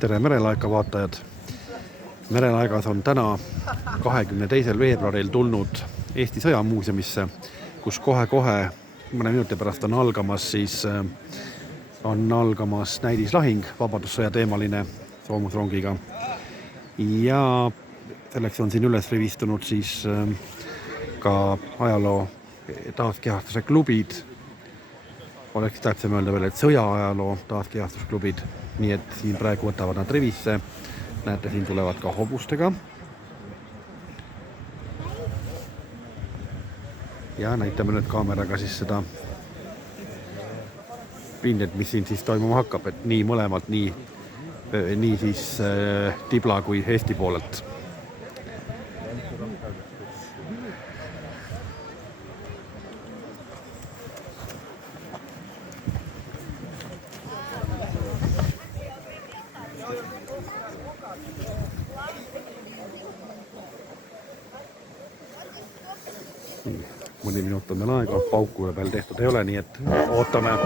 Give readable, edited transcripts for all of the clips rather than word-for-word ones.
Tere merelaeka vaatajad! Merelaegas on täna 22. veebruaril tulnud Eesti Sõjamuuseumisse, kus kohe-kohe mõne minuti pärast on algamas näidislahing, vabadussõja teemaline soomusrongiga. Ja selleks on siin üles rivistunud ka ajaloo taaskehastuse klubid. Oleks täpsem öelda veel, et sõjaajaloo taaskehastusklubid. Nii et siin praegu võtavad nad rivisse. Näete, siin tulevad ka hobustega. Ja näitame nüüd kaameraga seda pindet, mis siin toimuma hakkab. Et nii mõlemalt, nii Tibla kui Eesti poolelt. Mõni minut on meil aega, pauku veel tehtud ei ole, nii et ootame.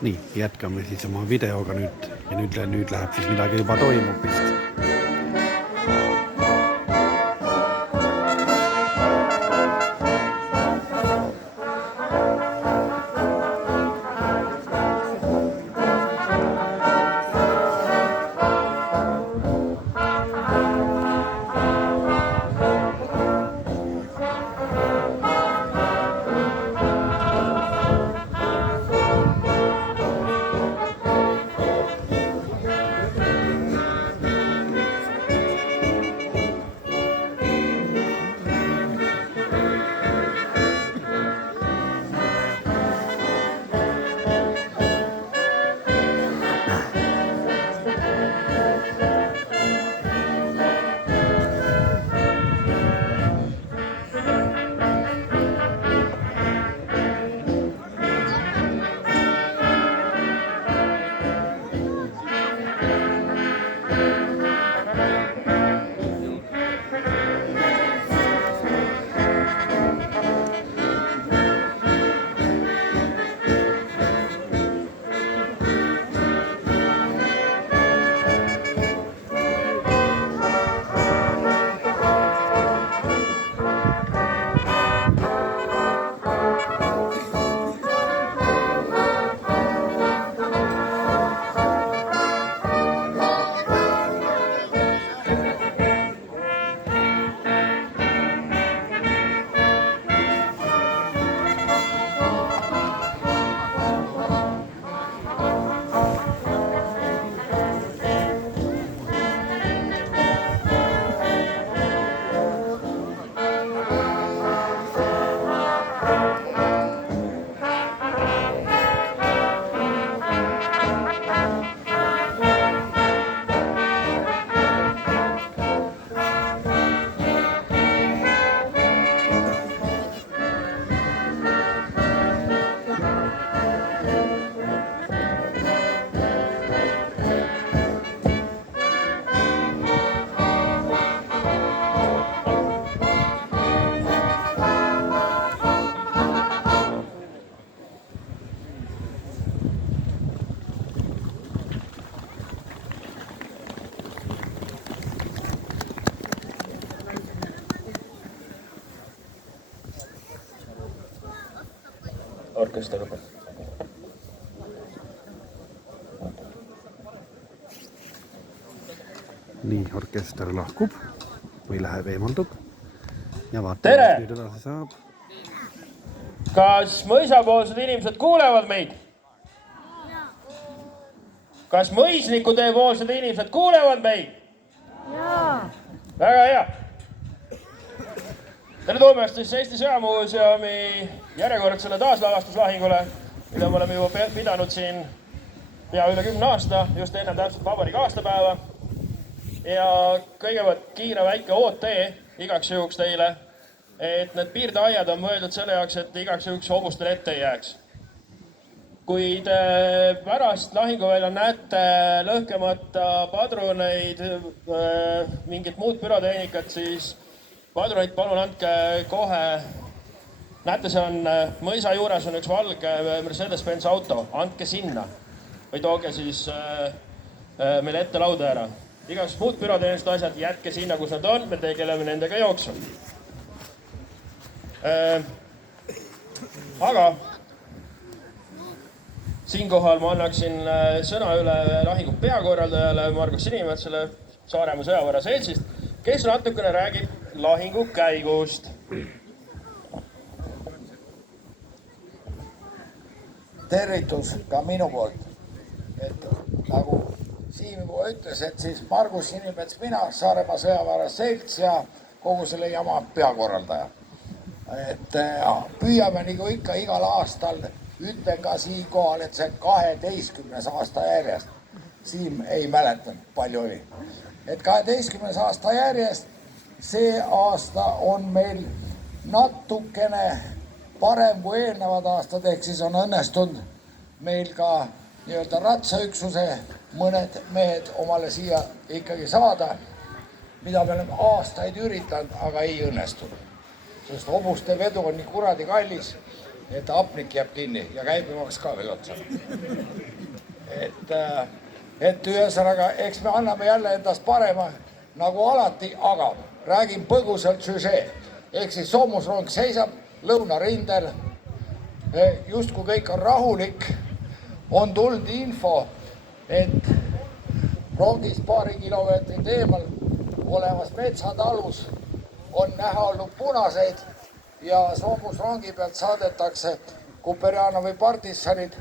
Nii, jätkame oma videoga nüüd ja nüüd läheb midagi juba toimub vist. orkester. Nii, orkester lahkub või läheb eemaldub ja vaatame, Tere! mis nüüd edasi saab. Kas mõisapoolsed inimesed kuulevad meid? Kas mõisnikutee poolsed inimesed kuulevad meid? Jaa. Väga hea. Tere tulemast siis Eesti Sõjamuuseumi järjekordsele taaslavastuslahingule, mida me oleme juba pidanud siin pea üle 10 aasta, just enne täpselt vabariigi aastapäeva. Ja kõigepealt kiire väike OT igaks juhuks teile, et need piirdeaiad on mõeldud selle jaoks, et igaks juhuks hobustel ette ei jääks. Kui te pärast lahinguväljal näete lõhkemata padruneid, mingit muud pürotehnikat, siis padruneid palun andke kohe. Näete, see on mõisa juures on üks valge Mercedes-Benz auto, andke sinna või tooge siis meile ette lauda ära. Igas muud pürotehnilised asjad jätke sinna, kus nad on, me tegeleme nendega jooksu. Aga siinkohal ma annaksin sõna üle lahingu peakorraldajale Margus Sinimetsale Saaremaa sõjavara seltsist, kes natukene räägib lahingu käigust. Tervitus ka minu poolt. Et nagu Siim juba ütles, et siis Margus Sinimets, mina, Saaremaa sõjavara selts ja kogu selle jama peakorraldaja. Et püüame nagu ikka igal aastal, ütlen ka siinkohal, et see 12. aasta järjest. Siim ei mäletanud, palju oli. Et 12. aasta järjest, see aasta on meil natukene parem kui eelnevad aastad, ehk siis on õnnestunud meil ka nii-öelda ratsaüksuse mõned mehed omale siia ikkagi saada, mida me oleme aastaid üritanud, aga ei õnnestunud. Sest hobuste vedu on nii kuradi kallis, et hapnik jääb kinni ja käibemaks ka veel otsa. Et ühesõnaga, eks me anname jälle endast parema nagu alati, aga räägin põgusalt süžee. Ehk siis soomusrong seisab lõunarindel, justkui kõik on rahulik, on tulnud info, et rongist paari kilomeetrit eemal olevas metsatalus on näha olnud punaseid ja soomusrongi pealt saadetakse Kuperjanovi partisanid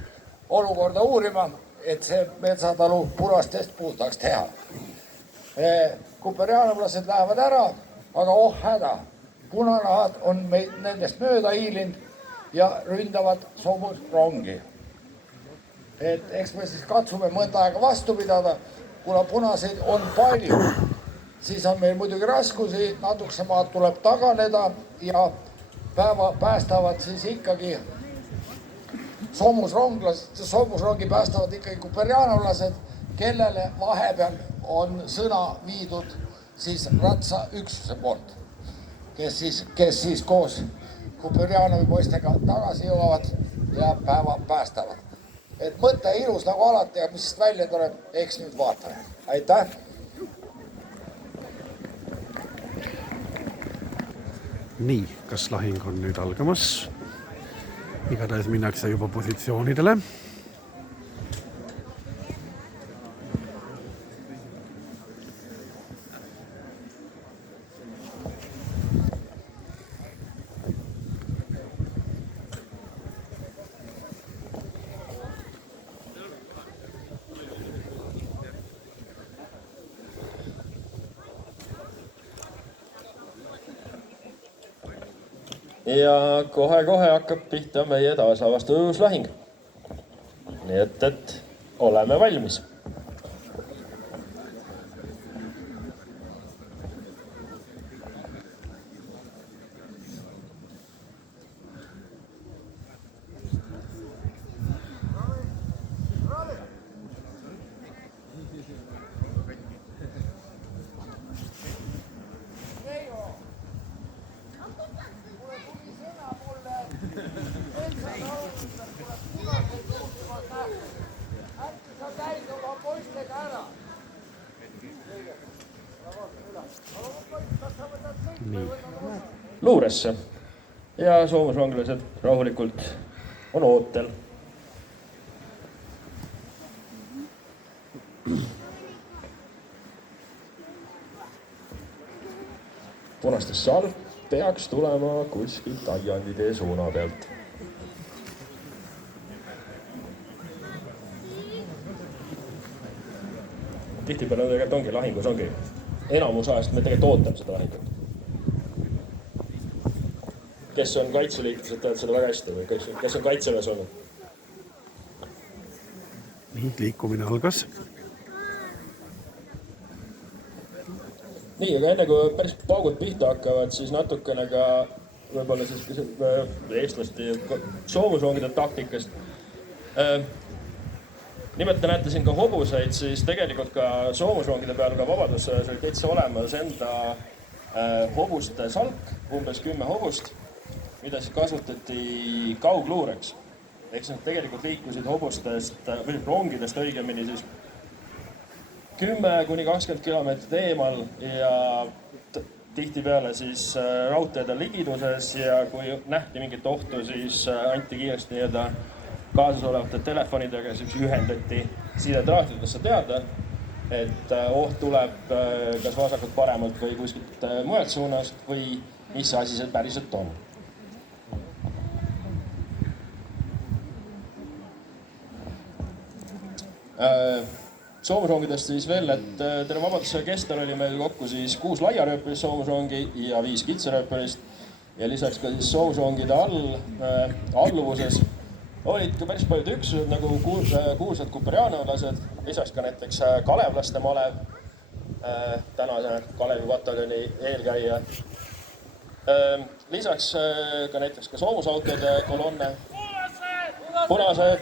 olukorda uurima, et see metsatalu punastest puhtaks teha. Kuperjanovlased lähevad ära, aga oh häda, punanahad on nendest mööda hiilinud ja ründavad soomusrongi. Et eks me siis katsume mõnda aega vastu pidada, kuna punaseid on palju, siis on meil muidugi raskusi, natukese maad tuleb taganeda ja päeva päästavad siis ikkagi soomusrongi päästavad ikkagi kuperjanovlased, kellele vahepeal on sõna viidud siis ratsaüksuse poolt, kes siis koos Kuperjanovi poistega tagasi jõuavad ja päeva päästavad. Et mõte ilus nagu alati ja mis välja tuleb, eks nüüd vaatame. Aitäh! Nii, kas lahing on nüüd algamas? Igatahes minnakse juba positsioonidele. Ja kohe-kohe hakkab pihta meie taasavastuslahing. Nii et oleme valmis. Luuresse ja soomusronglased rahulikult on ootel. Punastes salv peaks tulema kuskilt Aianditee suuna pealt. Tihtipeale tegelikult ongi lahingus, ongi enamus ajast me tegelikult ootame seda lahingut. Kes on kaitseliitlased, teavad seda väga hästi või kes on kaitseväes olnud? Nii, liikumine algas. Nii, aga enne kui päris paugud pihta hakkavad, siis natukene ka võib-olla siis eestlaste soomusrongide taktikast. Nimelt te näete siin ka hobuseid, siis tegelikult ka soomusrongide peal ka Vabadussõjas oli täitsa olemas enda hobuste salk, umbes 10 hobust, mida siis kasutati kaugluureks. Ehk siis nad tegelikult liikusid hobustest või rongidest õigemini siis 10–20 kilomeetrit eemal ja tihtipeale siis raudteede ligiduses ja kui nähti mingit ohtu, siis anti kiiresti nii-öelda kaasas olevate telefonidega, siis ühendati sidetraatidesse teada, et oht tuleb kas vasakult paremalt või kuskilt mujalt suunast või mis asi see päriselt on. Soomusrongidest siis veel, et terve Vabadussõja kestel oli meil kokku siis 6 laiarööpelist soomusrongi ja 5 kitsarööpelist ja lisaks ka siis soomusrongide alluvuses olid ka päris paljud üksused nagu kuulsad kuperjaanlased, lisaks ka näiteks kalevlaste malev, tänase Kalevi pataljoni eelkäija. Lisaks ka näiteks ka soomusautode kolonne. Punased!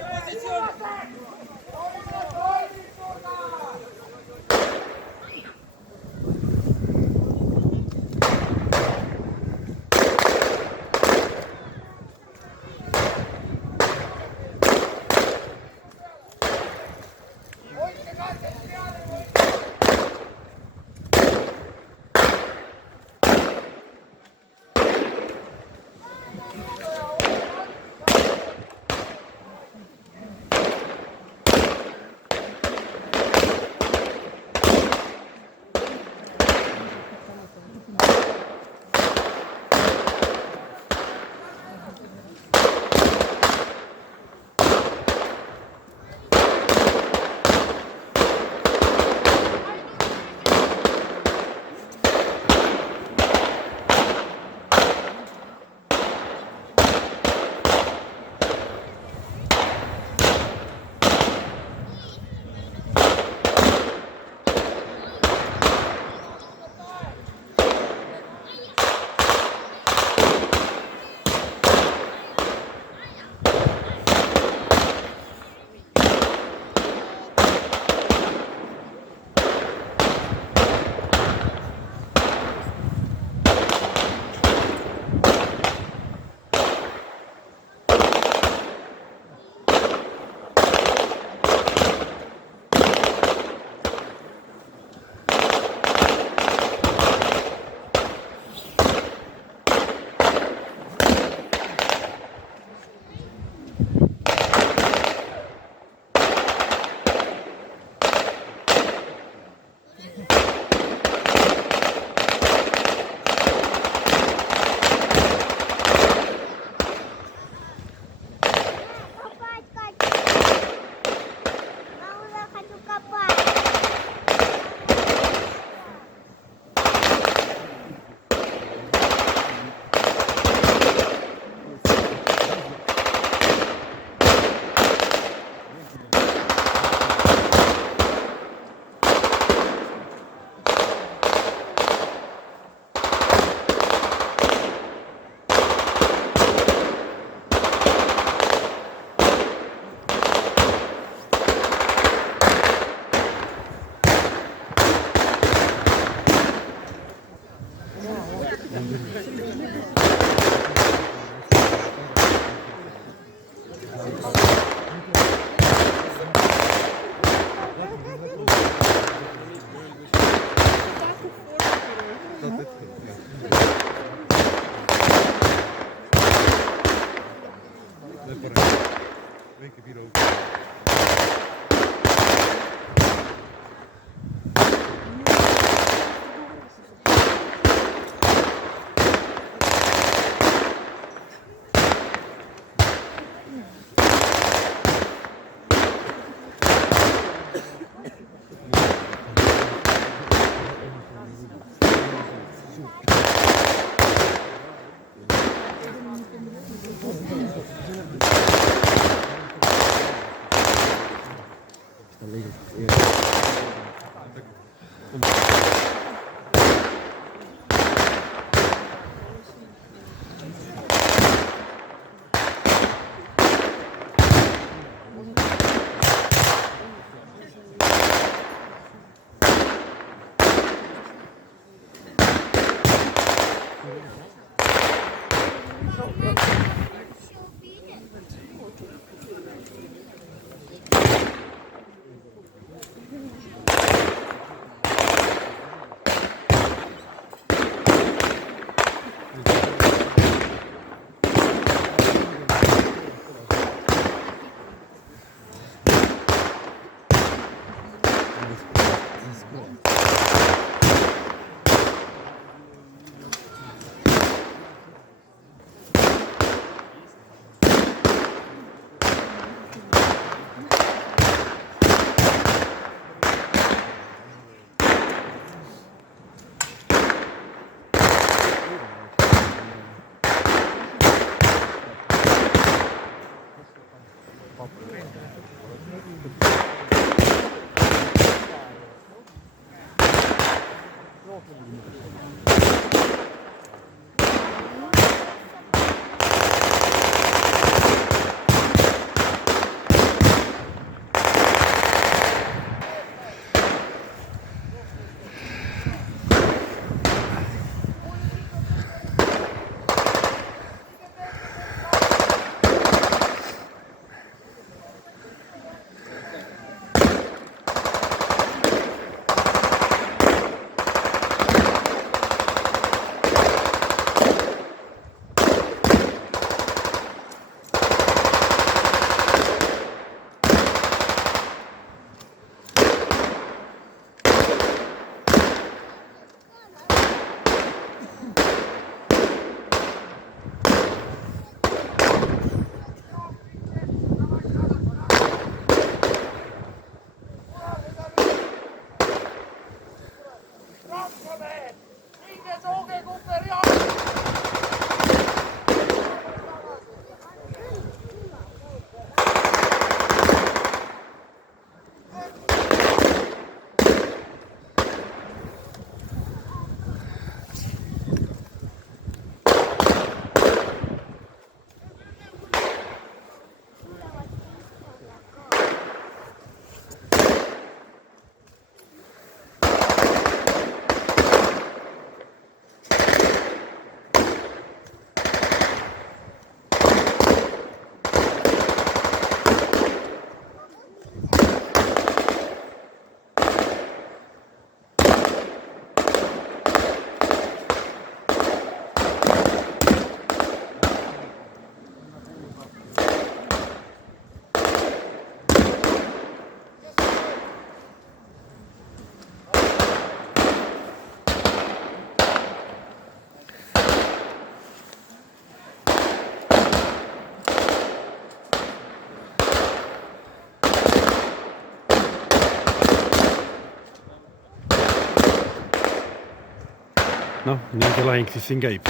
Noh, nii see lahing siis siin käib.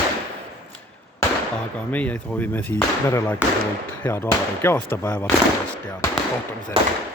Aga meie soovime siis Verelaeka poolt head vabariigi aastapäevad ja kohtumisel.